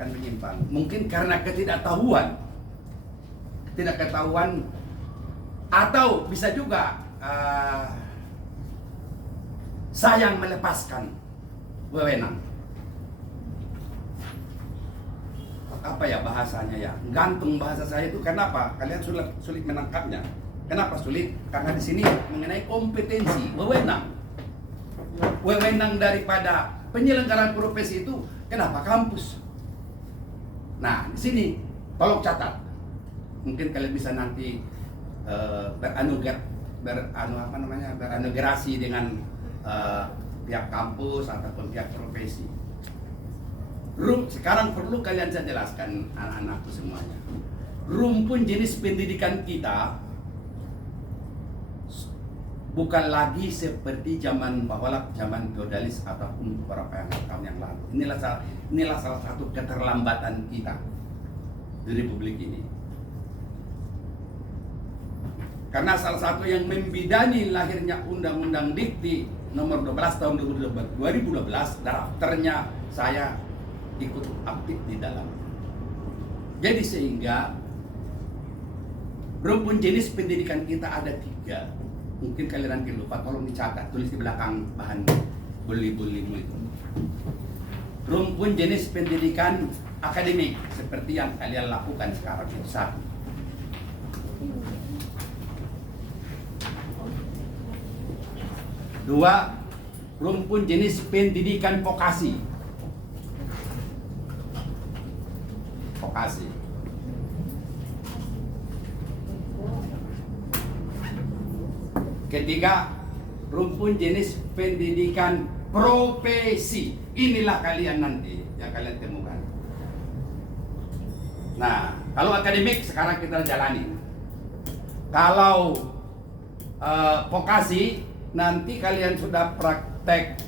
dikatakan menyimpang? Mungkin karena ketidaktahuan, atau bisa juga sayang melepaskan wewenang. Apa ya bahasanya ya? Gantung bahasa saya itu. Kenapa? Kalian sulit menangkapnya. Kenapa sulit? Karena di sini mengenai kompetensi, wewenang. Wewenang daripada penyelenggaraan profesi itu kenapa kampus? Nah, di sini tolong catat. Mungkin kalian bisa nanti beranugerasi dengan pihak kampus ataupun pihak profesi. Sekarang perlu kalian saya jelaskan anak-anakku semuanya. Rumpun jenis pendidikan kita bukan lagi seperti zaman bawalak, zaman feodalis ataupun beberapa tahun yang lalu. Inilah salah satu keterlambatan kita di Republik ini. Karena salah satu yang membidani lahirnya Undang-Undang Dikti nomor 12 tahun 2012, daftarnya saya ikut aktif di dalam. Jadi sehingga rumpun jenis pendidikan kita ada 3. Mungkin kalian nanti lupa, tolong dicatat, tulis di belakang bahan buli-bulimu itu. Rumpun jenis pendidikan akademik seperti yang kalian lakukan sekarang itu. 1. Dua, rumpun jenis pendidikan vokasi. Ketiga, rumpun jenis pendidikan profesi. Inilah kalian nanti yang kalian temukan. Nah, kalau akademik sekarang kita jalani. Kalau vokasi nanti kalian sudah praktek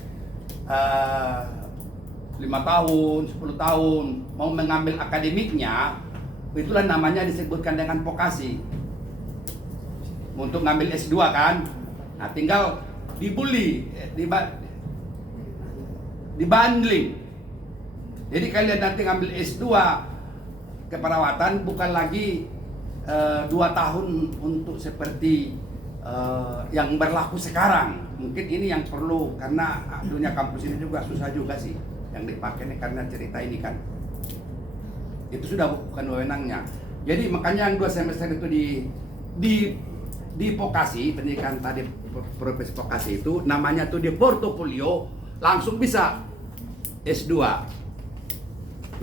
5 tahun, 10 tahun, mau mengambil akademiknya, itulah namanya disebutkan dengan vokasi. Untuk ngambil S2 kan, nah tinggal dibully, dibandling. Jadi kalian nanti ngambil S2 keperawatan bukan lagi 2 tahun untuk seperti yang berlaku sekarang. Mungkin ini yang perlu, karena dunia kampus ini juga susah juga sih yang dipakai nih, karena cerita ini kan itu sudah bukan wewenangnya. Jadi makanya yang 2 semester itu di vokasi, pendidikan tadi profesi vokasi itu namanya tuh di portofolio langsung bisa S2,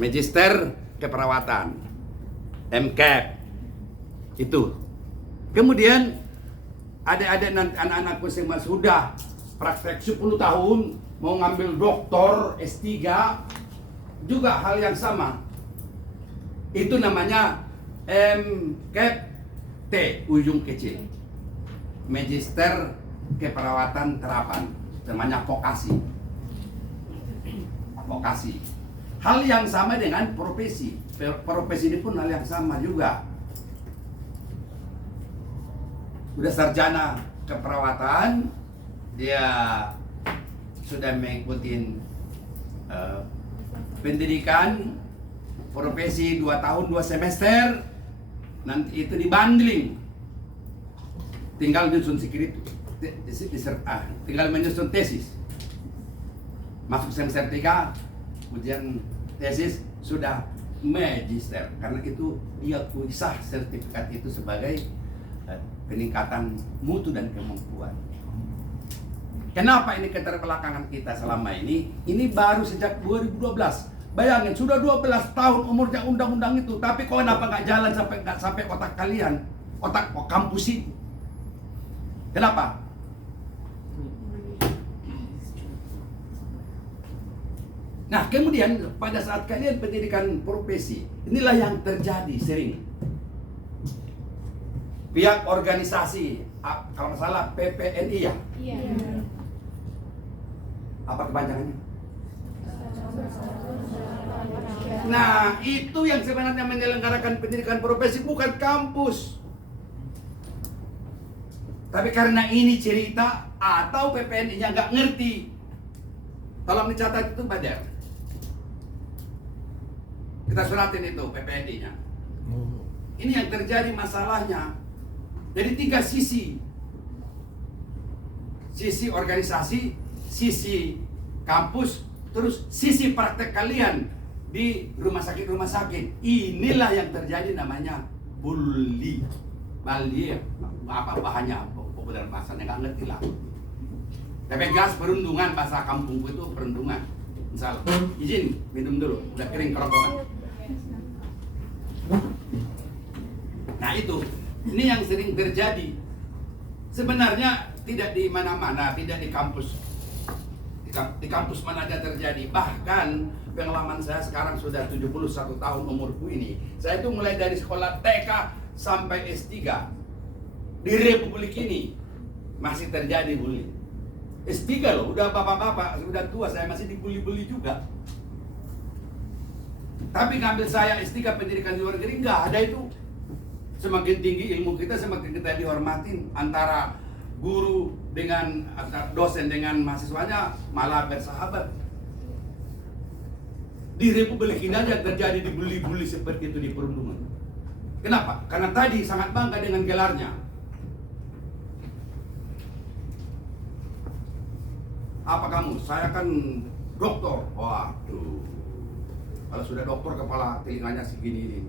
Magister Keperawatan, MCAP itu. Kemudian adik-adik nanti anak-anakku semua sudah praktek 10 tahun mau ngambil doktor S3 juga hal yang sama. Itu namanya MCAP T ujung kecil, Magister Keperawatan Terapan, namanya vokasi. Hal yang sama dengan profesi. Profesi ini pun hal yang sama juga. Sudah sarjana keperawatan, dia sudah mengikuti pendidikan profesi 2 tahun 2 semester, nanti itu dibanding, tinggal menyusun skrip, tinggal menyusun tesis, masuk semester 3, ujian tesis sudah magister, karena itu dia sah sertifikat itu sebagai peningkatan mutu dan kemampuan. Kenapa ini keterbelakangan kita selama ini? Ini baru sejak 2012. Bayangin, sudah 12 tahun umurnya undang-undang itu, tapi kok kenapa nggak jalan sampai otak kalian, otak kampus ini? Kenapa? Nah, kemudian pada saat kalian pendidikan profesi, inilah yang terjadi sering. Pihak organisasi, kalau nggak salah PPNI ya? Iya. Apa kepanjangannya? Nah, itu yang sebenarnya menyelenggarakan pendidikan profesi, bukan kampus. Tapi karena ini cerita atau PPNI-nya nggak ngerti, tolong dicatat itu, Badar. Kita suratin itu PPND-nya. Ini yang terjadi masalahnya. Jadi 3 sisi. Sisi organisasi, sisi kampus, terus sisi praktek kalian di rumah sakit-rumah sakit. Inilah yang terjadi, namanya bully. Bully, apa bahannya? Populer bahasanya nggak ngerti lah. Tapi gas perundungan, bahasa kampungku itu perundungan. Misal, izin minum dulu, udah kering kerongkongan. Nah itu, ini yang sering terjadi. Sebenarnya tidak di mana-mana, tidak di kampus. Di kampus mana aja terjadi. Bahkan pengalaman saya sekarang sudah 71 tahun umurku ini. Saya itu mulai dari sekolah TK sampai S3 di Republik ini masih terjadi bully. S3 loh, udah bapak-bapak, udah tua, saya masih dibully-bully juga. Tapi ngambil saya S3 pendidikan di luar negeri, nggak ada itu. Semakin tinggi ilmu kita, semakin kita dihormatin. Antara guru dengan dosen dengan mahasiswanya malah bersahabat. Di Republik ini aja terjadi dibully-bully seperti itu di perundungan. Kenapa? Karena tadi sangat bangga dengan gelarnya. Apa kamu? Saya kan dokter. Waduh. Kalau sudah dokter kepala telinganya segini ini.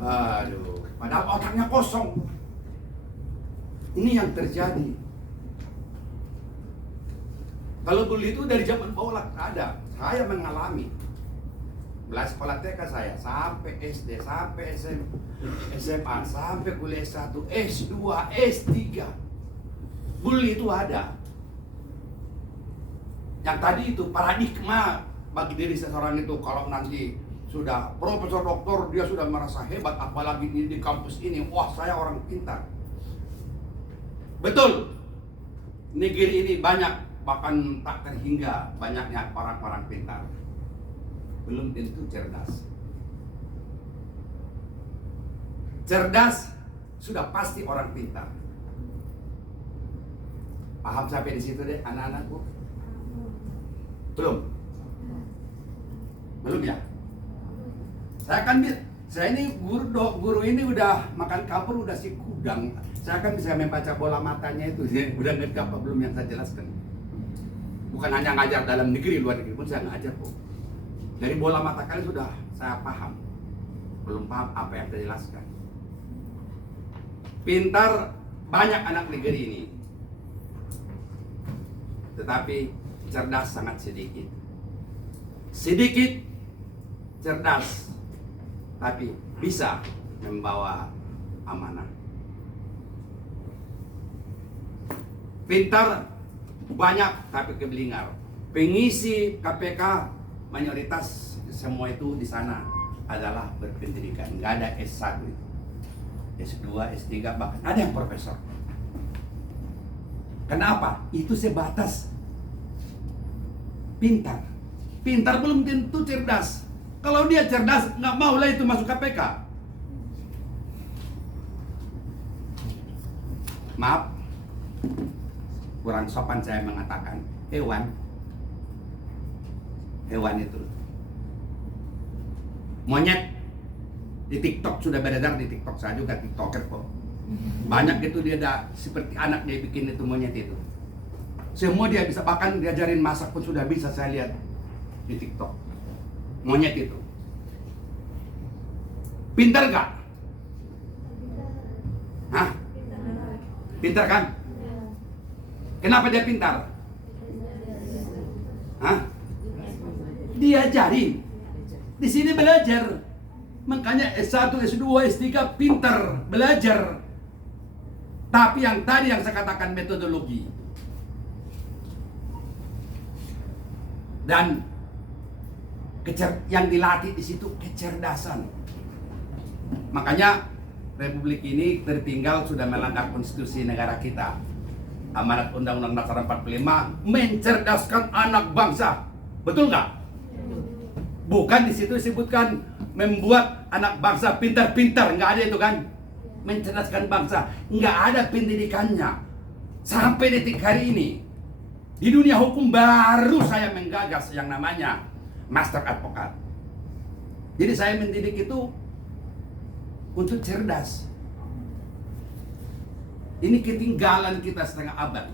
Aduh. Padahal otaknya kosong. Ini yang terjadi. Kalau bully itu dari zaman bola ada. Saya mengalami. Mulai sekolah TK saya sampai SD, sampai SMA, sampai kuliah S1, S2, S3. Bully itu ada. Yang tadi itu paradigma bagi diri seseorang itu, kalau nanti sudah profesor doktor dia sudah merasa hebat, apalagi di kampus ini, wah saya orang pintar. Betul, negeri ini banyak, bahkan tak terhingga banyaknya orang-orang pintar. Belum tentu cerdas. Cerdas sudah pasti orang pintar. Paham sampai di situ deh anak-anakku? Belum? Belum ya? Saya ini guru ini udah makan kapur, udah si kudang. Saya kan bisa membaca bola matanya itu. Udah ngerti apa belum yang saya jelaskan? Bukan hanya ngajar dalam negeri, luar negeri pun saya ngajar kok. Dari bola mata kalian sudah saya paham. Belum paham apa yang saya jelaskan. Pintar banyak anak negeri ini. Tetapi cerdas sangat sedikit. Sedikit cerdas, tapi bisa membawa amanah. Pintar banyak tapi kebelingar. Pengisi KPK mayoritas semua itu di sana adalah berpendidikan, nggak ada S1 itu. S2, S3, bahkan ada yang profesor. Kenapa? Itu sebatas pintar. Pintar belum tentu cerdas. Kalau dia cerdas, nggak mau lah itu masuk KPK. Maaf, kurang sopan saya mengatakan hewan itu. Monyet di TikTok sudah beredar, di TikTok saya juga TikToker kok. Banyak itu dia ada seperti anak dia bikin itu monyet itu. Semua dia bisa, bahkan diajarin masak pun sudah bisa saya lihat di TikTok. Monyet itu. Pintar gak? Hah? Pintar kan? Kenapa dia pintar? Hah? Diajarin. Di sini belajar. Makanya S1, S2, S3 pintar belajar. Tapi yang tadi yang saya katakan metodologi dan yang dilatih di situ kecerdasan. Makanya Republik ini tertinggal sudah melanggar konstitusi negara kita. Amanat Undang-Undang Dasar 45 mencerdaskan anak bangsa. Betul nggak? Bukan di situ disebutkan membuat anak bangsa pintar-pintar, nggak ada itu kan? Mencerdaskan bangsa, nggak ada pendidikannya. Sampai detik hari ini di dunia hukum baru saya menggagas yang namanya Master Advokat. Jadi saya mendidik itu untuk cerdas. Ini ketinggalan kita setengah abad.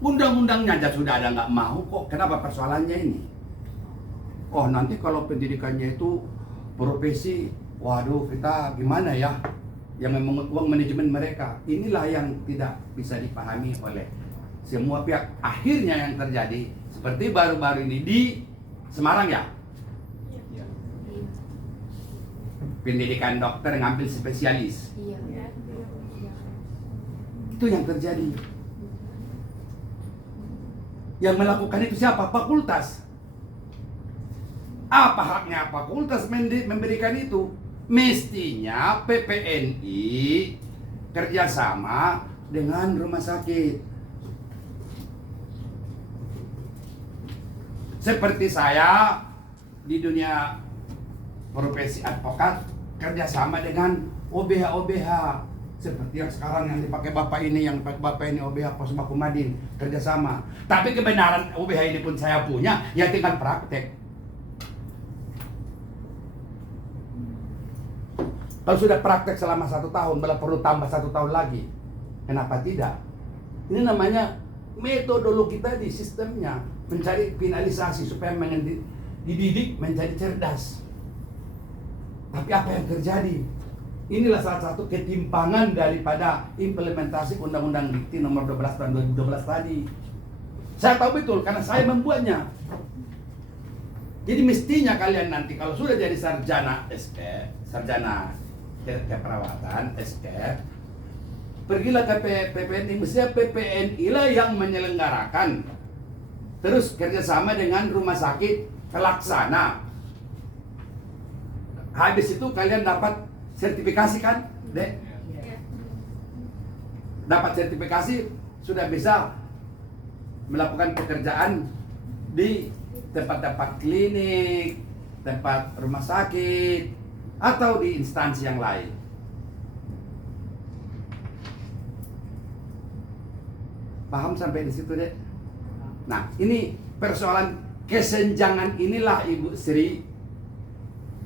Undang-undangnya aja sudah ada, nggak mau kok. Kenapa persoalannya ini? Oh, nanti kalau pendidikannya itu profesi, waduh, kita gimana ya? Yang memungut uang manajemen mereka. Inilah yang tidak bisa dipahami oleh semua pihak. Akhirnya yang terjadi seperti baru-baru ini di Semarang ya. Pendidikan dokter ngambil spesialis. Itu yang terjadi. Yang melakukan itu siapa? Fakultas. Apa haknya fakultas memberikan itu? Mestinya PPNI kerjasama dengan rumah sakit. Seperti saya di dunia profesi advokat kerjasama dengan OBH-OBH. Seperti yang sekarang yang dipakai Bapak ini, yang dipakai Bapak ini OBH Pos Bakumadin, kerjasama. Tapi kebenaran OBH ini pun saya punya, ya tinggal praktek. Kalau sudah praktek selama 1 tahun, malah perlu tambah 1 tahun lagi. Kenapa tidak? Ini namanya metodologi tadi, sistemnya. Mencari finalisasi supaya dididik menjadi cerdas. Tapi apa yang terjadi? Inilah salah satu ketimpangan daripada implementasi Undang-Undang Dikti nomor 12 tahun 2012 tadi. Saya tahu betul karena saya membuatnya. Jadi mestinya kalian nanti kalau sudah jadi sarjana SK, sarjana keperawatan SK, pergilah ke PPNI. Mestinya PPNI lah yang menyelenggarakan. Terus kerjasama dengan rumah sakit pelaksana. Habis itu kalian dapat sertifikasi kan, Dek? Dapat sertifikasi sudah bisa melakukan pekerjaan di tempat-tempat klinik, tempat rumah sakit, atau di instansi yang lain. Paham sampai di situ, Dek? Nah, ini persoalan kesenjangan inilah Ibu Sri.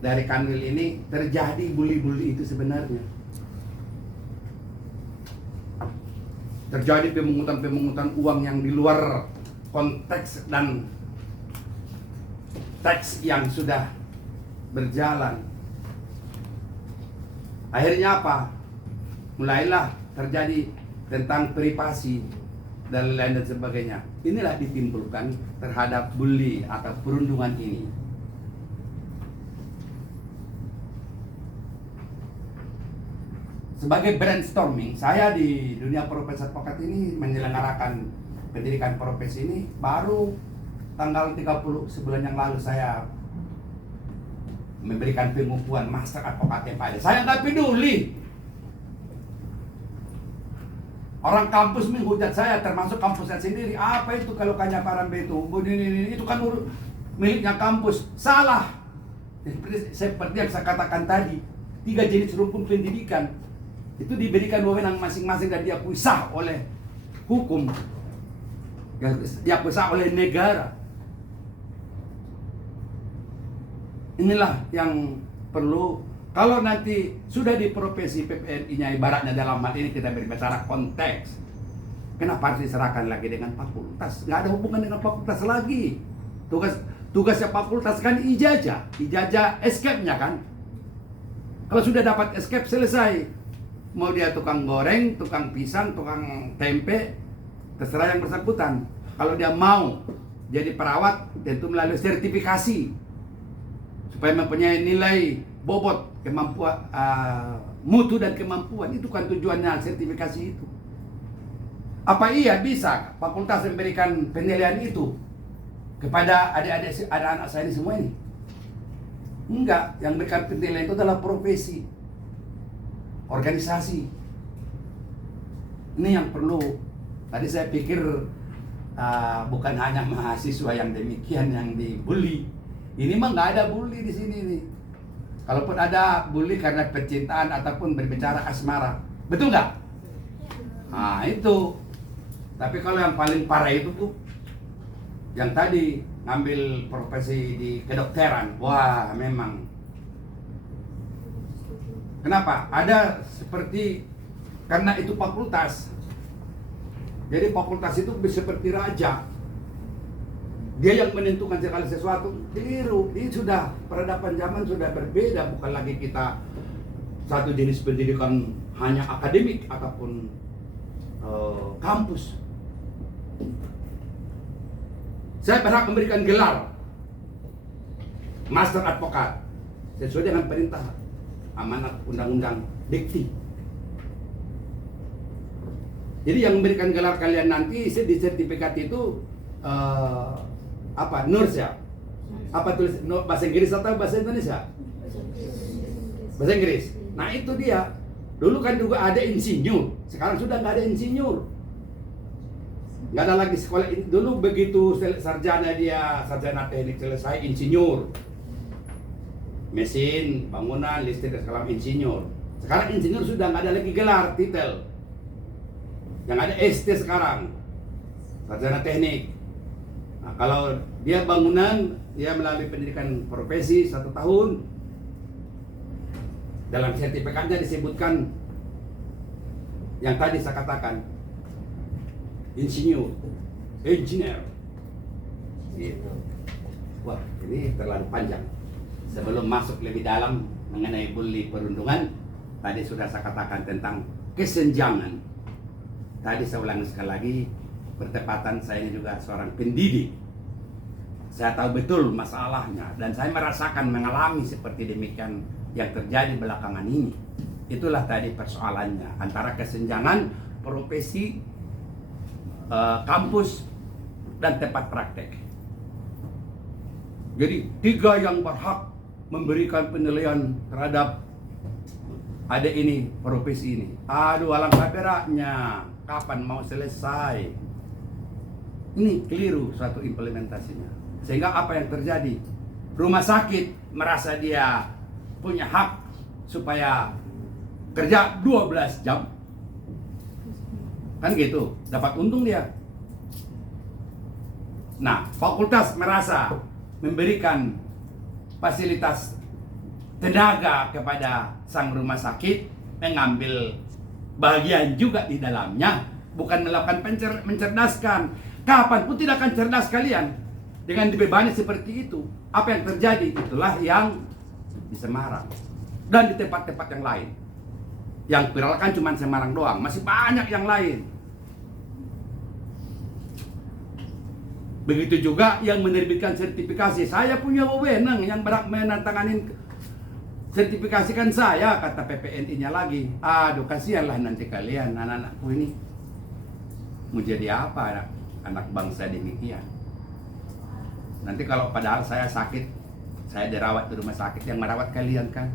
Dari Kanwil ini terjadi bully-bully itu sebenarnya. Terjadi pemungutan uang yang di luar konteks dan teks yang sudah berjalan. Akhirnya apa? Mulailah terjadi tentang privasi dan lain dan sebagainya. Inilah ditimbulkan terhadap bully atau perundungan ini. Sebagai brainstorming, saya di dunia profesi advokat ini menyelenggarakan pendidikan profesi ini baru tanggal 30 sebulan yang lalu saya memberikan pengukuhan master advokat TPAD. Saya nggak peduli. Orang kampus menghujat saya, termasuk kampus saya sendiri. Apa itu kalau Kanyaparan itu? Itu kan miliknya kampus. Salah. Seperti yang saya katakan tadi, 3 jenis rumpun pendidikan itu diberikan wewenang masing-masing dan diakui sah oleh hukum, diakui sah oleh negara. Inilah yang perlu. Kalau nanti sudah di profesi PPNI-nya, ibaratnya dalam hal ini kita berbicara konteks, kenapa harus diserahkan lagi dengan fakultas? Nggak ada hubungan dengan fakultas lagi. Tugasnya fakultas kan ijazah escape-nya kan. Kalau sudah dapat escape selesai. Mau dia tukang goreng, tukang pisang, tukang tempe, terserah yang bersangkutan. Kalau dia mau jadi perawat, tentu melalui sertifikasi supaya mempunyai nilai bobot, kemampuan, mutu dan kemampuan. Itu kan tujuannya sertifikasi itu. Apa iya bisa fakultas memberikan penilaian itu kepada adik-adik, anak-anak saya ini semua ini? Enggak, yang memberikan penilaian itu adalah profesi, organisasi. Ini yang perlu. Tadi saya pikir bukan hanya mahasiswa yang demikian yang dibully. Ini mah nggak ada bully di sini nih. Kalaupun ada bully karena percintaan ataupun berbicara asmara, betul nggak? Nah itu. Tapi kalau yang paling parah itu tuh Yang tadi ngambil profesi di kedokteran, wah memang. Kenapa? Ada seperti, karena itu fakultas. Jadi fakultas itu seperti raja. Dia yang menentukan segala sesuatu. Keliru. Ini sudah, peradaban zaman sudah berbeda. Bukan lagi kita satu jenis pendidikan hanya akademik ataupun kampus. Saya berhak memberikan gelar Master Advokat sesuai dengan perintah amanat Undang-Undang Dikti. Jadi yang memberikan gelar kalian nanti di sertifikat itu apa? Nurs ya? Apa tulis bahasa Inggris atau bahasa Indonesia? Bahasa Inggris. Nah itu dia. Dulu kan juga ada insinyur, sekarang sudah nggak ada insinyur. Nggak ada lagi sekolah. Dulu begitu sarjana sarjana teknik selesai, insinyur. Mesin, bangunan, listrik, segala insinyur. Sekarang insinyur sudah nggak ada lagi gelar, titel. Yang ada ST sekarang, sarjana teknik. Nah, kalau dia bangunan, dia melalui pendidikan profesi 1 tahun. Dalam sertifikatnya disebutkan yang tadi saya katakan, insinyur, engineer. Gitu. Wah, ini terlalu panjang. Sebelum masuk lebih dalam mengenai bully perundungan, tadi sudah saya katakan tentang kesenjangan. Tadi saya ulangi sekali lagi, bertepatan saya ini juga seorang pendidik. Saya tahu betul masalahnya dan saya merasakan, mengalami seperti demikian yang terjadi belakangan ini. Itulah tadi persoalannya antara kesenjangan profesi, kampus, dan tempat praktek. Jadi 3 yang berhak memberikan penilaian terhadap ada ini, profesi ini. Aduh, alangkah beratnya, kapan mau selesai? Ini keliru suatu implementasinya. Sehingga apa yang terjadi? Rumah sakit merasa dia punya hak supaya kerja 12 jam. Kan gitu, dapat untung dia. Nah, fakultas merasa memberikan fasilitas tenaga kepada sang rumah sakit, mengambil bagian juga di dalamnya, bukan melakukan mencerdaskan. Kapanpun tidak akan cerdas kalian dengan dibebani seperti itu. Apa yang terjadi? Itulah yang di Semarang dan di tempat-tempat yang lain. Yang viral kan cuma Semarang doang, masih banyak yang lain. Begitu juga yang menerbitkan sertifikasi. Saya punya wewenang yang berhak menantanganin sertifikasikan saya, kata PPNI-nya lagi. Aduh, kasihanlah nanti kalian, anak-anakku ini. Mau jadi apa anak bangsa demikian? Nanti kalau padahal saya sakit, saya dirawat di rumah sakit, yang merawat kalian kan?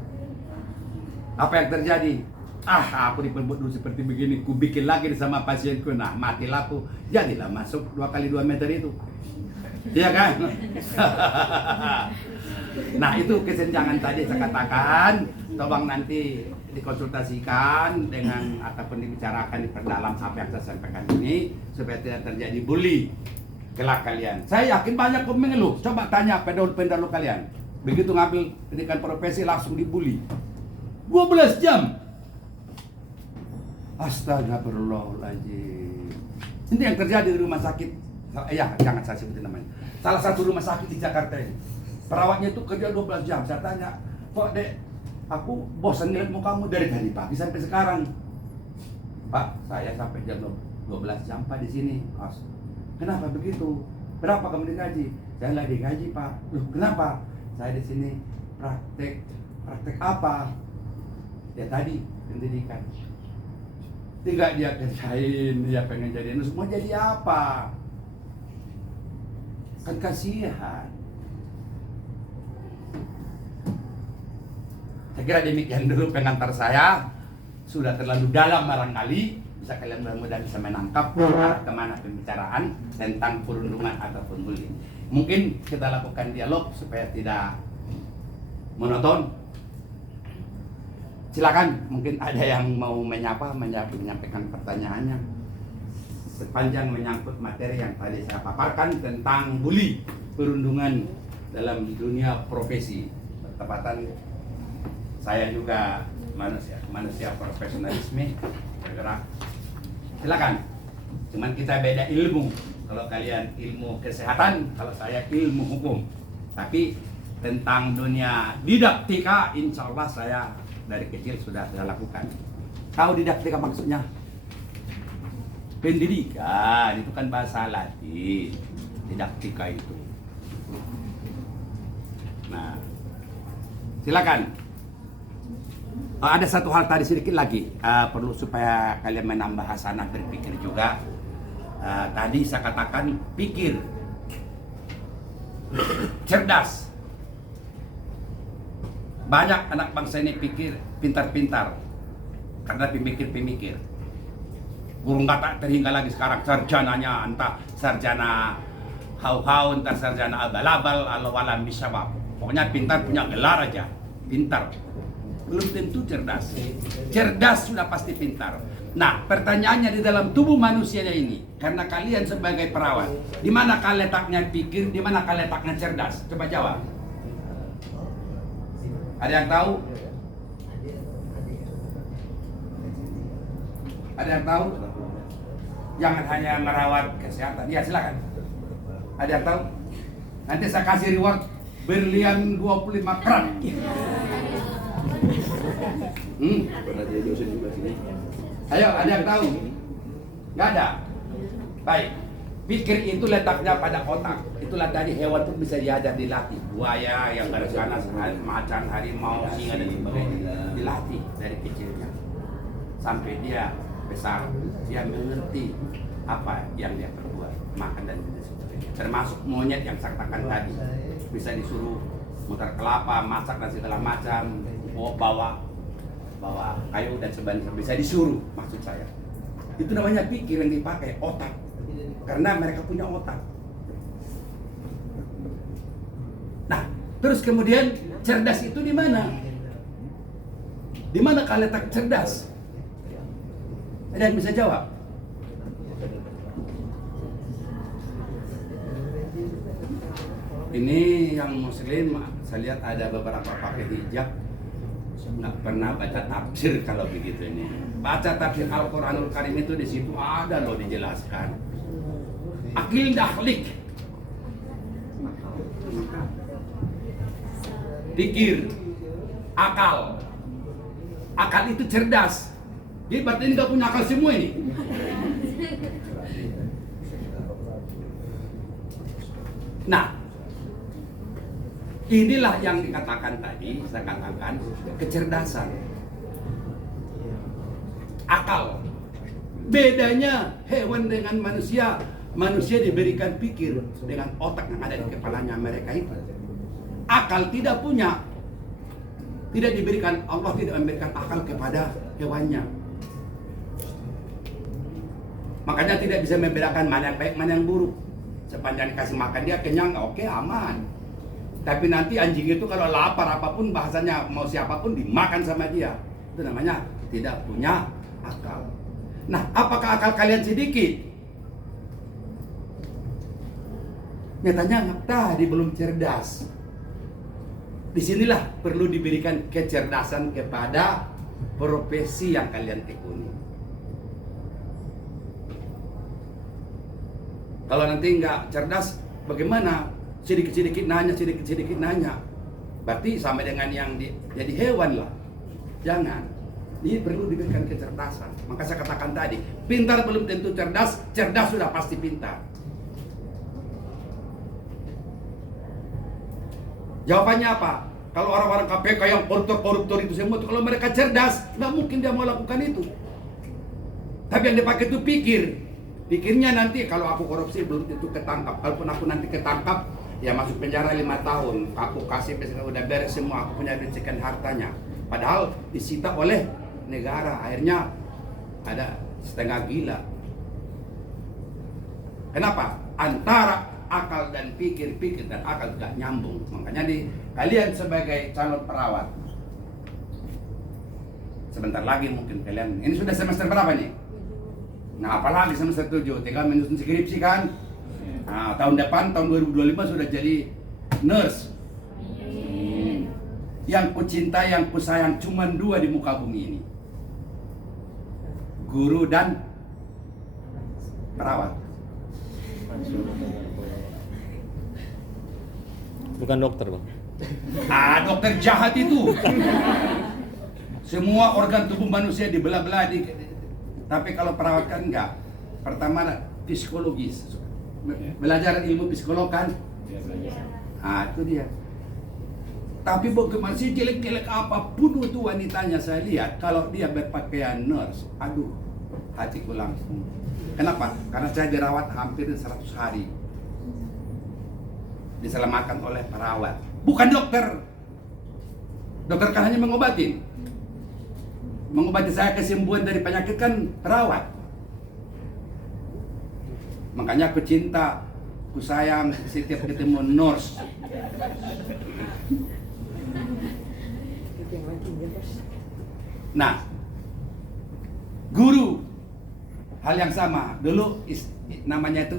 Apa yang terjadi? Aku diperbuat dulu seperti begini, ku bikin lagi sama pasienku. Nah, matilah aku. Jadilah masuk 2 kali 2 meter itu. Iya kan? Nah, itu kesenjangan tadi saya katakan. Tolong nanti dikonsultasikan dengan ataupun dibicarakan, diperdalam apa yang saya sampaikan ini supaya tidak terjadi bully kelak kalian. Saya yakin banyak pun mengeluh. Coba tanya pendahulu kalian. Begitu ngambil pendidikan profesi langsung dibully. 12 jam. Astagfirullahaladzim. Ini yang terjadi di rumah sakit. Ya, jangan saya sebutin namanya. Salah satu rumah sakit di Jakarta ini. Perawatnya itu kerja 12 jam. Saya tanya, kok dek, aku bosan ngeliat muka kamu dari tadi pagi sampai sekarang. Pak, saya sampai jam 12 jam Pak di sini. Kenapa begitu? Berapa kamu digaji? Saya lagi digaji Pak. Loh, kenapa? Saya di sini praktek. Praktek apa? Ya tadi pendidikan. Tidak dia kerjain, dia pengen jadi nus, mau jadi apa? Kan kasihan. Saya kira demikian dulu pengantar saya. Sudah terlalu dalam barangkali. Bisa kalian mudah-mudahan bisa menangkap arah kemana pembicaraan tentang perundungan ataupun bullying. Mungkin kita lakukan dialog supaya tidak monoton. Silakan, mungkin ada yang mau menyampaikan pertanyaannya. sepanjang menyangkut materi yang tadi saya paparkan tentang bully, perundungan dalam dunia profesi. Bertepatan saya juga manusia profesionalisme bergerak. Silakan. Cuman kita beda ilmu. Kalau kalian ilmu kesehatan, kalau saya ilmu hukum. Tapi tentang dunia didaktika, insya Allah saya dari kecil sudah lakukan. Tahu didaktika maksudnya? Pendidikan, itu kan bahasa Latin. Didaktika itu. Nah, silakan. Ada satu hal tadi sedikit lagi, perlu supaya kalian menambah hasanah berpikir juga. Tadi saya katakan pikir, cerdas. Banyak anak bangsa ini pikir pintar-pintar karena pemikir-pemikir. Burung kata terhingga lagi sekarang sarjananya, entah sarjana hau-hau, entah sarjana abal-abal, alam bisa bab. Pokoknya pintar, punya gelar aja, pintar. Belum tentu cerdas. Cerdas sudah pasti pintar. Nah, pertanyaannya di dalam tubuh manusianya ini, karena kalian sebagai perawat, di mana letaknya pikir, di mana letaknya cerdas? Coba jawab. Ada yang tahu? Ada yang tahu? Jangan hanya merawat kesehatan. Ya, silakan. Ada yang tahu? Nanti saya kasih reward berlian 25 perak. Ayo, ada yang tahu? Nggak ada? Baik. Pikir itu letaknya pada otak. Itulah tadi hewan itu bisa diajar, dilatih. Buaya yang ganas-ganas, macan, harimau, singa dan sebagainya dilatih dari kecilnya sampai dia besar. Dia mengerti apa yang dia perbuat, makan dan sebagainya. Termasuk monyet yang saya katakan tadi, bisa disuruh mutar kelapa, masak dan segala macam, bawa kayu dan sebagainya, bisa disuruh. Maksud saya itu namanya pikir yang dipakai, otak, karena mereka punya otak. Nah, terus kemudian cerdas itu di mana? Di mana letak cerdas? Ada yang bisa jawab? Ini yang muslim, saya lihat ada beberapa pakai hijab, nggak pernah baca tafsir kalau begitu ini. Baca tafsir Al-Quranul Karim itu di situ ada loh dijelaskan. Akil dahlik, pikir, akal itu cerdas. Jadi berarti ini nggak punya akal semua ini. Nah, inilah yang dikatakan tadi, saya katakan kecerdasan. Akal. Bedanya hewan dengan manusia. Manusia diberikan pikir dengan otak yang ada di kepalanya mereka itu. Akal tidak punya. Tidak diberikan, Allah tidak memberikan akal kepada hewannya. Makanya tidak bisa membedakan mana yang baik, mana yang buruk. Sepanjang dikasih makan dia kenyang, oke, aman. Tapi nanti anjing itu kalau lapar apapun, bahasanya mau siapapun dimakan sama dia. Itu namanya tidak punya akal. Nah, apakah akal kalian sedikit? Nyatanya tadi belum cerdas. Disinilah perlu diberikan kecerdasan kepada profesi yang kalian tekuni. Kalau nanti nggak cerdas, bagaimana? Sedikit-sedikit nanya. Berarti sama dengan yang jadi hewan lah. Jangan. Ini perlu diberikan kecerdasan. Maka saya katakan tadi, pintar belum tentu cerdas, cerdas sudah pasti pintar. Jawabannya apa? Kalau orang-orang KPK yang koruptor itu semua, kalau mereka cerdas, nggak mungkin dia mau lakukan itu. Tapi yang dipakai itu pikir. Pikirnya nanti kalau aku korupsi belum tentu ketangkap. Kalaupun aku nanti ketangkap, ya masuk penjara 5 tahun. Aku kasih udah beres semua, aku punya sekian hartanya. Padahal disita oleh negara. Akhirnya ada setengah gila. Kenapa? Antara akal dan pikir dan akal tidak nyambung. Makanya kalian sebagai calon perawat, sebentar lagi mungkin kalian, ini sudah semester berapa nih? Nah, apalagi semester 7, tinggal menyusun skripsi kan. Nah, tahun depan, tahun 2025 sudah jadi nurse. Yang ku cinta, yang ku sayang cuma 2 di muka bumi ini. Guru dan perawat. Bukan dokter, Bang. Dokter jahat itu. Semua organ tubuh manusia dibelah-belah tapi kalau perawat kan enggak. Pertama psikologis. Belajar ilmu psikolog kan? Itu dia. Tapi bagaimana sih jelek-jelek apapun itu wanitanya saya lihat, kalau dia berpakaian nurse, aduh, hatiku langsung. Kenapa? Karena saya dirawat hampir 100 hari. Diselamatkan oleh perawat, bukan dokter. Dokter kan hanya mengobati saya kesembuhan dari penyakit kan perawat. Makanya aku cinta, aku sayang setiap ketemu nurse. Nah, guru hal yang sama. Dulu namanya itu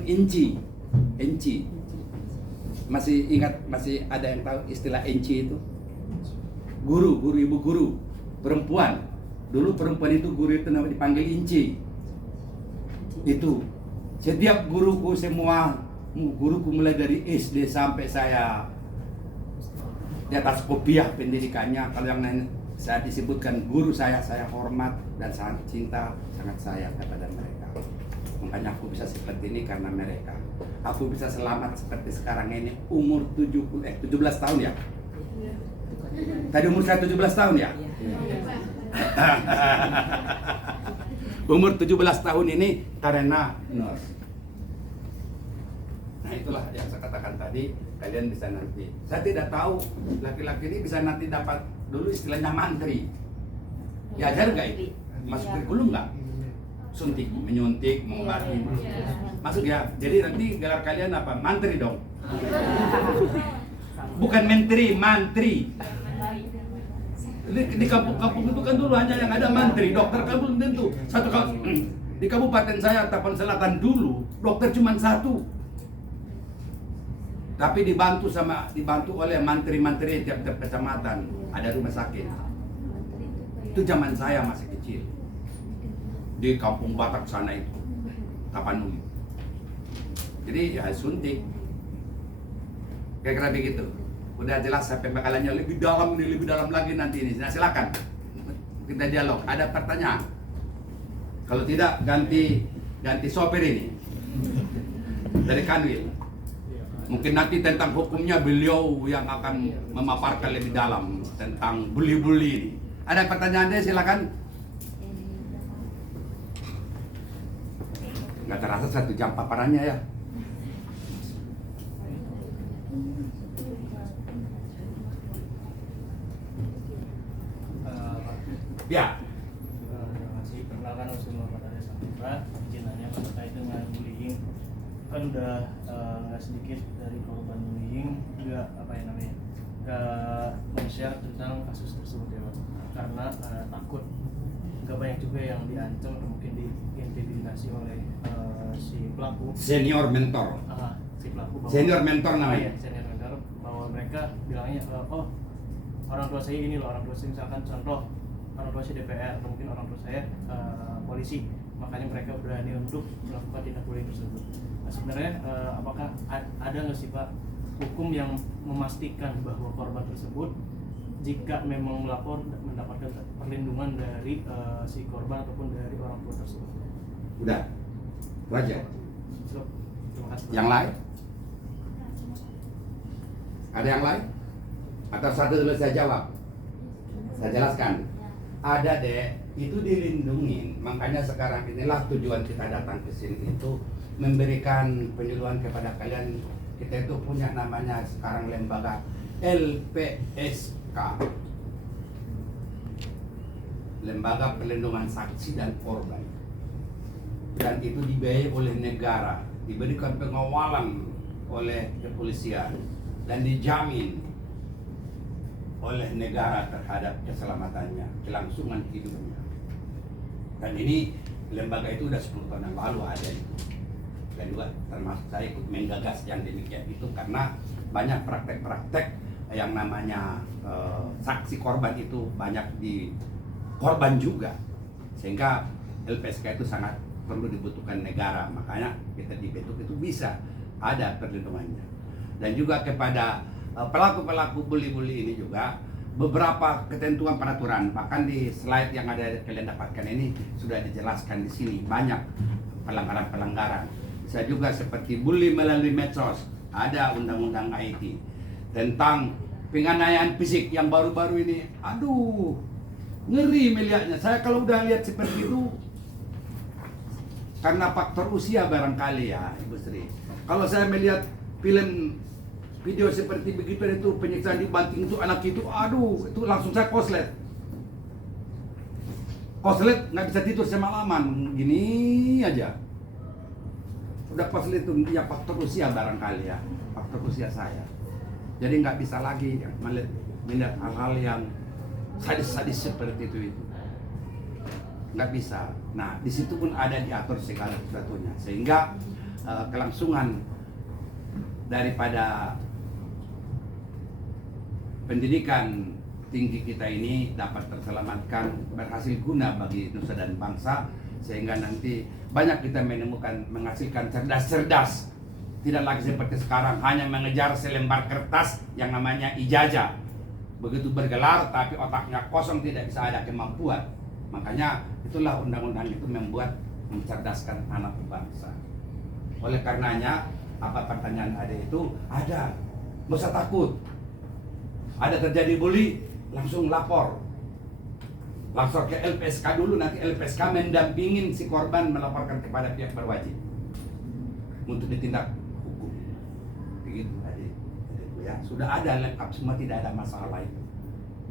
Enci. Masih ingat, masih ada yang tahu istilah Enci itu? Guru, ibu guru, perempuan. Dulu perempuan itu guru itu namanya dipanggil Inci. Itu setiap guruku, semua guruku mulai dari SD sampai saya di atas kopiah pendidikannya. Kalau yang saya disebutkan guru saya hormat dan sangat cinta, sangat sayang kepada mereka. Makanya aku bisa seperti ini karena mereka. Aku bisa selamat seperti sekarang ini umur 17 tahun ya. Tadi umur saya 17 tahun ya. Umur 17 tahun ini karena nurse. Nah, itulah yang saya katakan tadi, kalian bisa nanti. Saya tidak tahu laki-laki ini bisa nanti dapat dulu istilahnya mantri. Diajar nggak itu? Masuk kurikulum nggak? Suntik, menyuntik, mengobati. Masuk ya. Jadi nanti gelar kalian apa? Mantri dong. Bukan menteri, mantri. Di kampung-kampung itu kan dulu hanya yang ada mantri, dokter kan belum tentu. Di kabupaten saya Tapan Selatan dulu dokter cuma 1. Tapi dibantu oleh mantri-mantri tiap-tiap kecamatan, ada rumah sakit. Itu zaman saya masih kecil. Di kampung Batak sana itu, Tapanuli. Jadi ya suntik. Kira-kira begitu. Udah jelas pembekalannya lebih dalam lagi nanti ini. Nah, silakan kita dialog. Ada pertanyaan? Kalau tidak ganti sopir ini dari Kanwil. Mungkin nanti tentang hukumnya beliau yang akan memaparkan lebih dalam tentang bully-bully ini. Ada pertanyaannya, silakan. Nggak terasa 1 jam paparannya ya. Ya. Terima kasih. Perkenalkan semua pada Samudra. Izin nanya terkait dengan bullying. Kan udah nggak sedikit dari korban bullying juga nggak men-share tentang kasus tersebut ya Pak. Karena takut nggak banyak juga yang diancam atau mungkin diintimidasi oleh si pelaku. Senior mentor. Si pelaku. Senior mentor namanya. Senior mentor, bahwa mereka bilangnya orang tua saya ini loh, orang tua saya misalkan contoh orang tua saya DPR atau mungkin orang tua saya polisi, makanya mereka berani untuk melakukan tindak bullying tersebut. Nah, sebenarnya apakah ada nggak sih Pak hukum yang memastikan bahwa korban tersebut jika memang melapor mendapatkan perlindungan dari si korban ataupun dari orang tua tersebut? Udah, itu aja. Terima kasih. Yang lain? Ada yang lain? Atau satu dulu saya jawab? Saya jelaskan. Ada deh, itu dilindungi. Makanya sekarang inilah tujuan kita datang ke sini itu memberikan penyuluhan kepada kalian. Kita itu punya namanya sekarang lembaga LPSK, Lembaga Perlindungan Saksi dan Korban. Dan itu dibiayai oleh negara, diberikan pengawalan oleh kepolisian dan dijamin oleh negara terhadap keselamatannya, kelangsungan hidupnya. Dan ini lembaga itu udah 10 tahun yang lalu ada itu. Dan juga termasuk saya ikut menggagas yang demikian itu karena banyak praktek-praktek yang namanya saksi korban itu banyak di korban juga, sehingga LPSK itu sangat perlu dibutuhkan negara. Makanya kita dibentuk itu bisa ada perlindungannya. Dan juga kepada pelaku-pelaku bully-bully ini juga beberapa ketentuan peraturan, bahkan di slide yang ada kalian dapatkan ini sudah dijelaskan di sini banyak pelanggaran-pelanggaran. Bisa juga seperti bully melalui medsos, ada undang-undang IT tentang penganiayaan fisik yang baru-baru ini. Aduh, ngeri melihatnya. Saya kalau udah lihat seperti itu, karena faktor usia barangkali ya, Ibu Sri. Kalau saya melihat film video seperti begitu, itu penyiksaan dibanting itu anak itu, aduh, itu langsung saya koslet, nggak bisa tidur semalaman, gini aja. Udah koslet itu ya faktor usia barangkali ya, faktor usia saya. Jadi nggak bisa lagi melihat hal-hal yang sadis-sadis seperti itu. Nggak bisa. Nah, di situ pun ada diatur segala sesuatunya, sehingga kelangsungan daripada pendidikan tinggi kita ini dapat terselamatkan, berhasil guna bagi nusa dan bangsa, sehingga nanti banyak kita menemukan menghasilkan cerdas-cerdas, tidak lagi seperti sekarang hanya mengejar selembar kertas yang namanya ijazah, begitu bergelar tapi otaknya kosong, tidak bisa ada kemampuan. Makanya itulah undang-undang itu membuat mencerdaskan anak bangsa. Oleh karenanya apa pertanyaan ada itu ada, nggak usah takut. Ada terjadi bully, langsung lapor. Langsung ke LPSK dulu, nanti LPSK mendampingin si korban melaporkan kepada pihak berwajib untuk ditindak hukum. Begitu adik ya. Sudah ada lengkap semua, tidak ada masalah itu.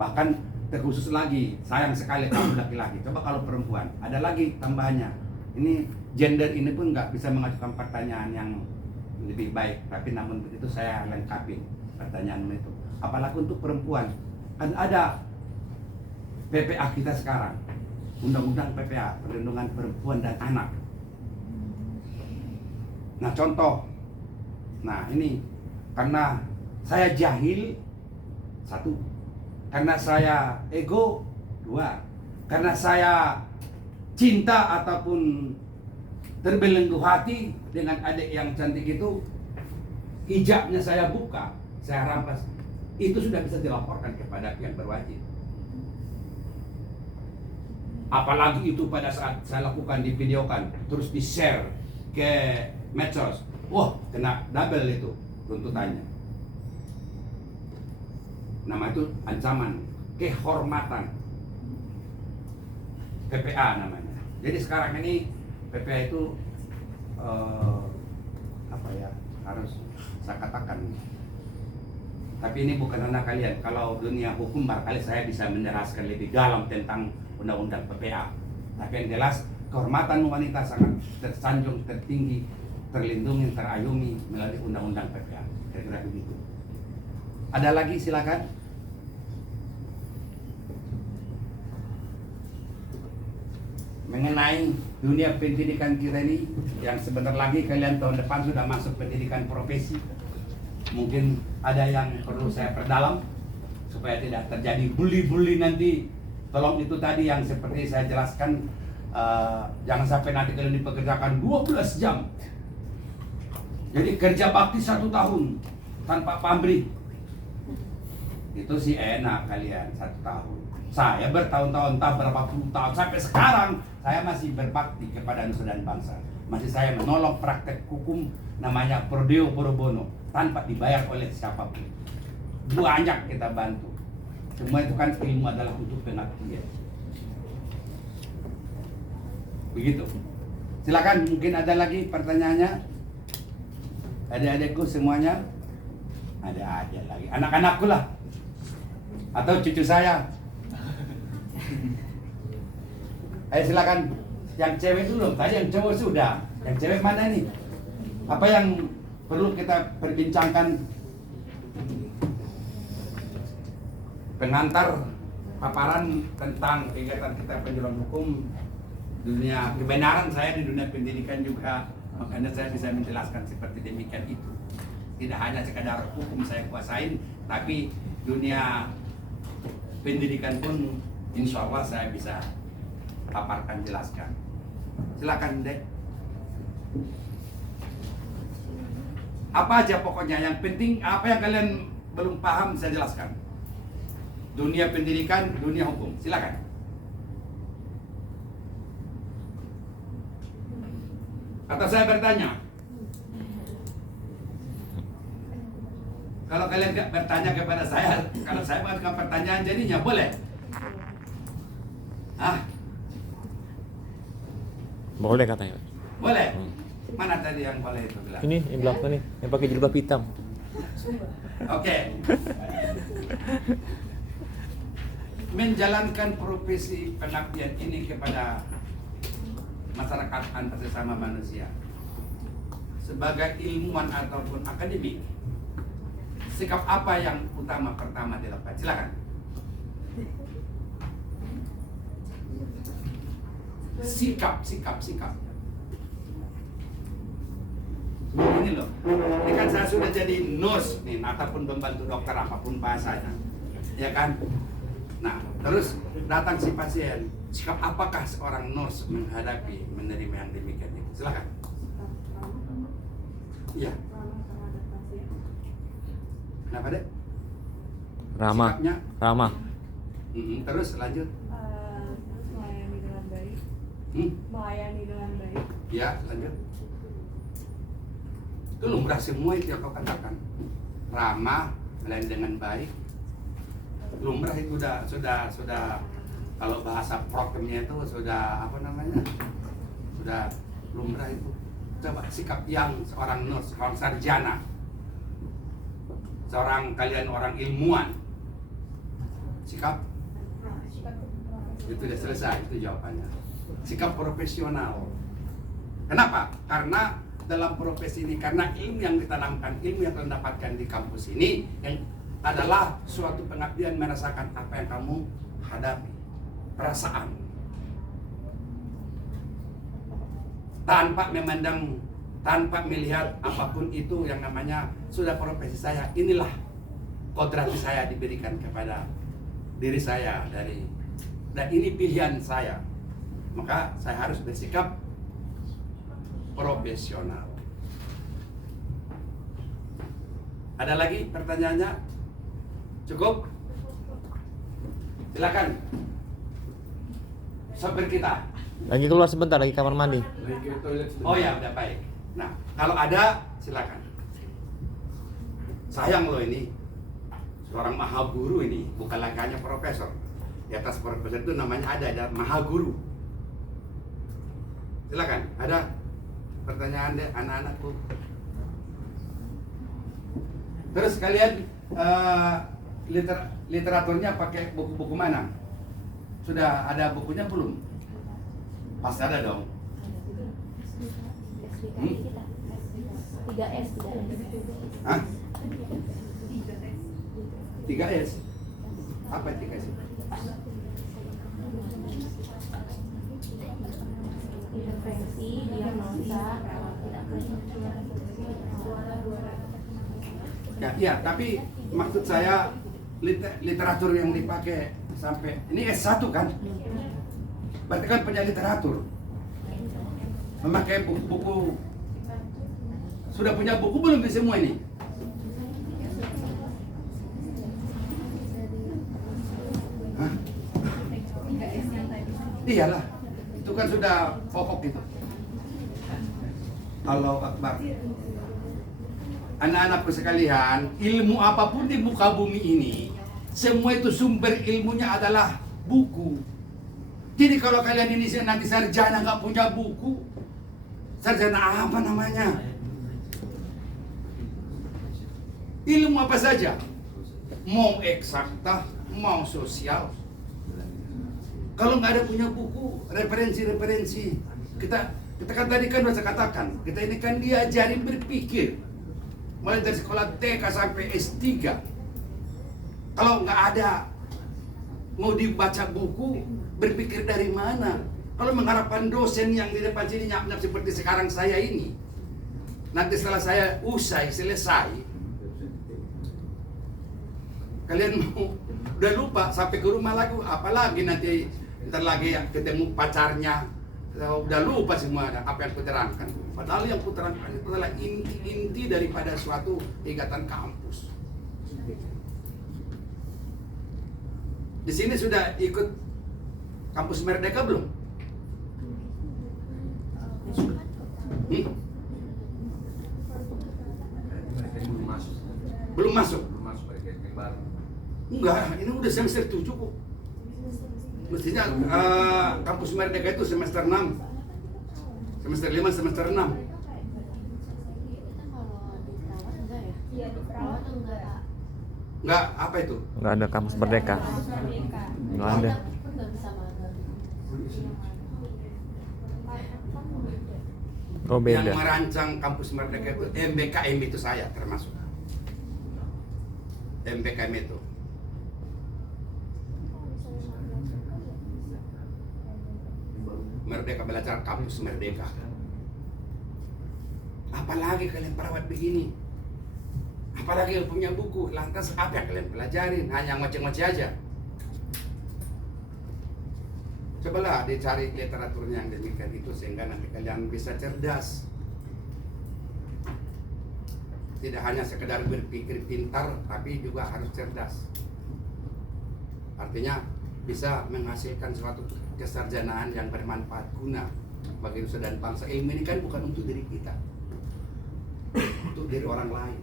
Bahkan terkhusus lagi, sayang sekali kamu laki-laki. Coba kalau perempuan, ada lagi tambahannya. Ini gender ini pun nggak bisa mengajukan pertanyaan yang lebih baik, tapi namun begitu saya lengkapi pertanyaan itu. Apalagi untuk perempuan, kan ada PPA kita sekarang, Undang-Undang PPA, Perlindungan Perempuan dan Anak. Nah contoh, nah ini karena saya jahil, satu, karena saya ego, dua, karena saya cinta ataupun terbelenggu hati dengan adik yang cantik itu, hijabnya saya buka, saya rampas. Itu sudah bisa dilaporkan kepada pihak berwajib. Apalagi itu pada saat saya lakukan di videokan, terus di share ke medsos, wah kena double itu tuntutannya. Nama itu ancaman kehormatan, PPA namanya. Jadi sekarang ini PPA itu harus saya katakan. Tapi ini bukan anak kalian. Kalau dunia hukum barangkali saya bisa menjelaskan lebih dalam tentang undang-undang PPA. Tapi yang jelas kehormatan wanita sangat tersanjung, tertinggi, terlindungi, terayungi melalui undang-undang PPA. Kira-kira begitu. Ada lagi silakan. Mengenai dunia pendidikan kita ini, yang sebentar lagi kalian tahun depan sudah masuk pendidikan profesi. Mungkin ada yang perlu saya perdalam supaya tidak terjadi bully-bully nanti. Tolong itu tadi yang seperti saya jelaskan, jangan sampai nanti kalian dipekerjakan 12 jam. Jadi kerja bakti 1 tahun tanpa pamrih. Itu sih enak kalian 1 tahun. Saya bertahun-tahun, entah berapa puluh tahun, sampai sekarang saya masih berbakti kepada nusa dan bangsa. Masih saya menolong praktek hukum namanya pro deo pro bono tanpa dibayar oleh siapapun. Banyak kita bantu. Semua itu kan ilmu adalah untuk pengabdian. Begitu. Silakan, mungkin ada lagi pertanyaannya. Adik-adikku semuanya. Ada aja lagi. Anak-anakku lah. Atau cucu saya. Ayo silakan. Yang cewek dulu. Tadi yang cowok sudah. Yang cewek mana nih? Apa yang perlu kita perbincangkan? Pengantar paparan tentang kegiatan kita penjualan hukum Dunia kebenaran saya di dunia pendidikan juga, makanya saya bisa menjelaskan seperti demikian itu. Tidak hanya sekadar hukum saya kuasain, tapi dunia pendidikan pun insya Allah saya bisa paparkan, jelaskan. Silakan Dek. Apa aja pokoknya, yang penting apa yang kalian belum paham saya jelaskan. Dunia pendidikan, dunia hukum, silakan. Atau saya bertanya, kalau kalian bertanya kepada saya, kalau saya mengajukan pertanyaan jadinya boleh? Boleh katanya. Boleh? Mana tadi yang boleh itu bilang? Ini yang belakang nih, yang pakai jilbab hitam. Oke. Menjalankan profesi pengabdian ini kepada masyarakat antar sesama manusia sebagai ilmuwan ataupun akademik, sikap apa yang pertama dilakukan? Silakan. Sikap. Ini loh, ini kan saya sudah jadi nurse nih, ataupun pembantu dokter apapun bahasanya, ya kan? Nah, terus datang si pasien, sikap apakah seorang nurse menerima yang demikian itu? Silakan. Iya. Kenapa Dek? Ramah. Sikapnya? Ramah. Terus lanjut. Melayani dengan baik. Melayani dengan baik. Ya, lanjut. Itu lumrah semua itu yang kau katakan. Ramah, melayani dengan baik. Lumrah itu sudah kalau bahasa prokemnya itu sudah apa namanya? Sudah lumrah itu. Coba sikap yang seorang nurse, seorang sarjana, seorang kalian orang ilmuwan. Sikap itu sudah selesai, itu jawabannya. Sikap profesional. Kenapa? Karena dalam profesi ini, karena ilmu yang ditanamkan, ilmu yang kalian dapatkan di kampus ini yang adalah suatu pengabdian, merasakan apa yang kamu hadapi, perasaan, tanpa memandang, tanpa melihat apapun itu yang namanya sudah profesi saya. Inilah kodrat saya diberikan kepada diri saya dan ini pilihan saya, maka saya harus bersikap profesional. Ada lagi pertanyaannya? Cukup? Silakan. Sopir kita. Lagi keluar sebentar, lagi kamar mandi. Oh ya, udah baik. Nah, kalau ada silakan. Sayang loh ini, seorang maha guru ini bukan lagi hanya profesor. Di atas profesor itu namanya ada maha guru. Silakan. Ada pertanyaan deh anak-anakku. Terus kalian literaturnya pakai buku-buku mana? Sudah ada bukunya belum? Pasti ada dong. 3S. Hah? 3S? Apa 3S? Intervensi, diagnosa, Ya, iya, tapi maksud saya literatur yang dipakai sampai ini S1 kan? Berarti kan punya literatur. Memakai buku-buku. Sudah punya buku belum di semua ini? Hah? Iyalah, itu kan sudah pokok itu. Allahu Akbar. Anak-anakku sekalian, ilmu apapun di muka bumi ini, semua itu sumber ilmunya adalah buku. Jadi kalau kalian ini nanti sarjana nggak punya buku, sarjana apa namanya? Ilmu apa saja, mau eksakta, mau sosial. Kalau nggak ada punya buku, referensi-referensi, kita kan tadi kan sudah katakan, kita ini kan diajari berpikir. Mulai dari sekolah TK sampai S3. Kalau nggak ada mau dibaca buku, berpikir dari mana? Kalau mengharapkan dosen yang di depan sini nyap-nyap seperti sekarang saya ini, nanti setelah saya selesai, kalian mau udah lupa sampai ke rumah lagi, apalagi nanti ntar lagi ketemu pacarnya, udah lupa semua apa yang kuterangkan. Padahal yang kuterangkan itu adalah inti daripada suatu kegiatan kampus. Di sini sudah ikut kampus Merdeka belum? Belum masuk. Enggak, ini udah semester 7 kok. Mestinya kampus Merdeka itu semester 6. Semester 5, semester 6. Enggak, apa itu? Nggak ada kampus Merdeka. Nggak ada. Oh Yang beda. merancang kampus Merdeka itu MBKM itu saya termasuk. MBKM itu. Merdeka Belajar Kampus Merdeka. Apalagi kalian perawat begini? Apalagi yang punya buku, lantas apa yang kalian pelajarin? Hanya ngoceh-ngoceh aja. Cobalah dicari literaturnya yang demikian itu sehingga nanti kalian bisa cerdas. Tidak hanya sekedar berpikir pintar, tapi juga harus cerdas. Artinya bisa menghasilkan suatu kesarjanaan yang bermanfaat guna bagi nusa dan bangsa. Ilmu ini kan bukan untuk diri kita, untuk diri orang lain.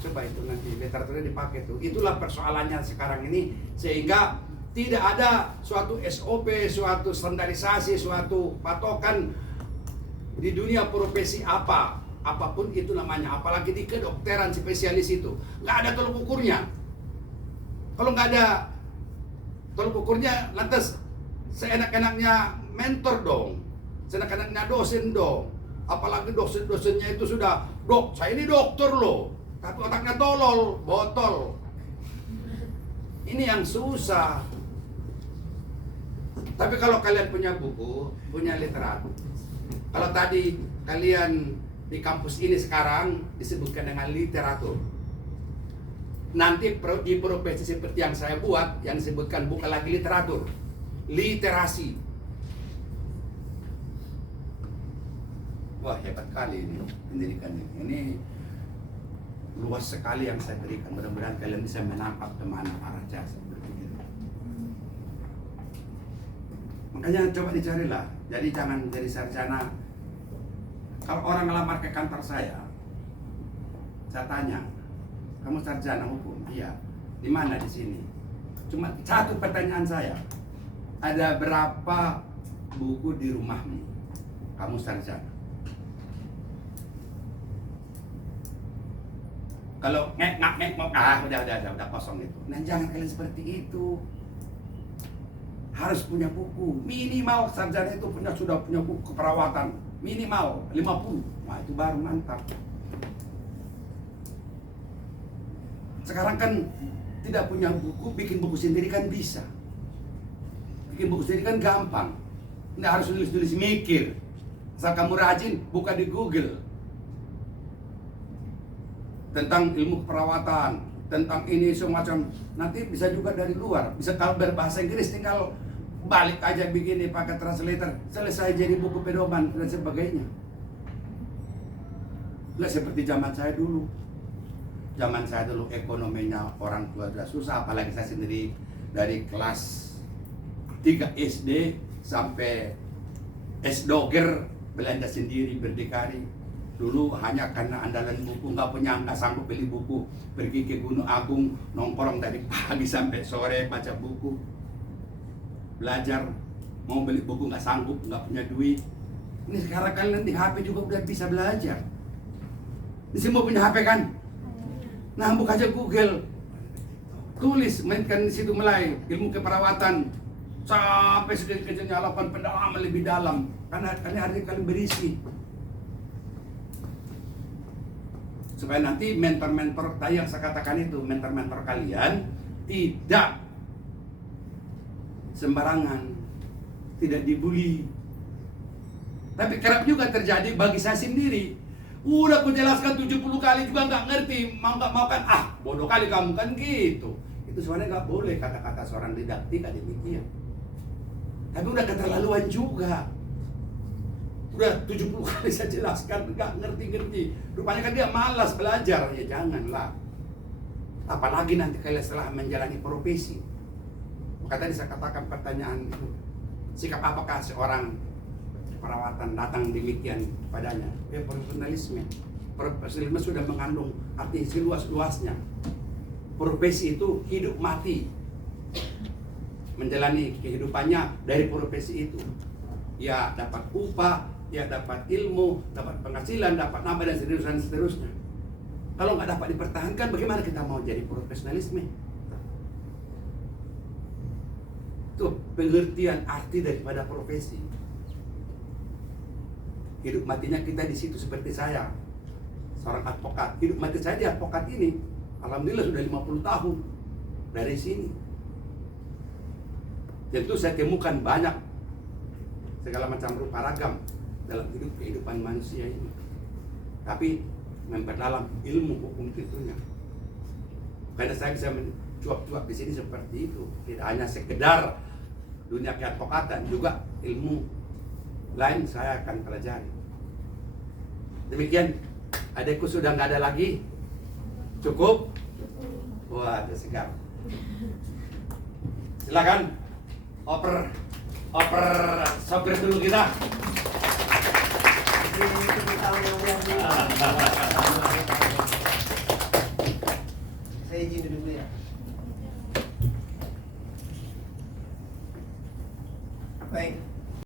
Coba itu nanti literaturnya dipakai tuh. Itulah persoalannya sekarang ini, sehingga tidak ada suatu SOP, suatu standarisasi, suatu patokan di dunia profesi apapun itu namanya, apalagi di kedokteran spesialis itu nggak ada tolok ukurnya. Kalau nggak ada tolok ukurnya, lantas seenak-enaknya mentor dong, seenak-enaknya dosen dong. Apalagi dosen-dosennya itu sudah, dok, saya ini dokter loh, tapi otaknya tolol, botol. Ini yang susah. Tapi kalau kalian punya buku, punya literatur. Kalau tadi kalian di kampus ini sekarang disebutkan dengan literatur. Nanti di profesi seperti yang saya buat, yang disebutkan bukan lagi literatur, literasi. Wah, hebat kali ini pendidikan ini. Ini luas sekali yang saya berikan. Mudah-mudahan kalian bisa menangkap kemana arah jasa berpikir. Makanya coba dicarilah. Jadi jangan jadi sarjana. Kalau orang ngelamar ke kantor saya tanya, kamu sarjana hukum? Iya. Di mana di sini? Cuma satu pertanyaan saya. Ada berapa buku di rumahmu? Kamu sarjana. Kalau udah kosong itu. Nah, jangan kalian seperti itu. Harus punya buku. Minimal sarjana itu sudah punya buku keperawatan. Minimal 50. Wah, itu baru mantap. Sekarang kan tidak punya buku, bikin buku sendiri kan bisa. Bikin buku sendiri kan gampang. Nggak harus tulis-tulis mikir. Asal kamu rajin, buka di Google. Tentang ilmu keperawatan, tentang ini semacam. Nanti bisa juga dari luar. Bisa kalau berbahasa Inggris tinggal balik aja begini pakai translator, selesai jadi buku pedoman dan sebagainya. Nggak seperti zaman saya dulu. Zaman saya dulu ekonominya orang tua sudah susah, apalagi saya sendiri dari kelas 3 SD sampai S-Doger belanja sendiri berdikari. Dulu hanya karena andalan buku, nggak sanggup beli buku, pergi ke Gunung Agung nongkrong dari pagi sampai sore baca buku, belajar. Mau beli buku nggak sanggup, nggak punya duit. Ini sekarang kalian di HP juga udah bisa belajar. Ini semua punya HP kan? Nah, buka aja Google, tulis, mainkan di situ mulai ilmu keperawatan sampai sedikit-sedikitnya lakukan pendalaman lebih dalam, karena hari kalian berisi. Supaya nanti mentor-mentor yang saya katakan itu, mentor-mentor kalian tidak sembarangan, tidak dibully. Tapi kerap juga terjadi bagi saya sendiri. Udah aku jelaskan 70 kali juga nggak ngerti, mau kan, bodoh kali kamu kan gitu. Itu sebenarnya nggak boleh kata-kata seorang didaktika demikian. Tapi udah keterlaluan juga. Udah 70 kali saya jelaskan, nggak ngerti-ngerti. Rupanya kan dia malas belajar, ya janganlah. Apalagi nanti kalian setelah menjalani profesi. Maka tadi saya katakan pertanyaan itu, sikap apakah seorang perawatan datang demikian padanya? Ya profesionalisme. Profesionalisme sudah mengandung arti seluas-luasnya. Profesi itu hidup mati. Menjalani kehidupannya dari profesi itu. Ya dapat upah, ya dapat ilmu, dapat penghasilan, dapat nama dan seterusnya. Kalau nggak dapat dipertahankan, bagaimana kita mau jadi profesionalisme? Itu pengertian arti daripada profesi. Hidup matinya kita di situ seperti saya, seorang advokat. Hidup mati saya di advokat ini, alhamdulillah sudah 50 tahun dari sini. Tentu saya temukan banyak segala macam rupa ragam dalam kehidupan manusia ini. Tapi memperdalam ilmu hukum tentunya. Karena saya bisa mencuap-cuap di sini seperti itu. Tidak hanya sekedar dunia keadvokatan, juga ilmu lain saya akan pelajari. Demikian, adekku sudah nggak ada lagi. Cukup? Wah, segar. Silakan oper sopir dulu kita. Ini 7 tahun yang lalu.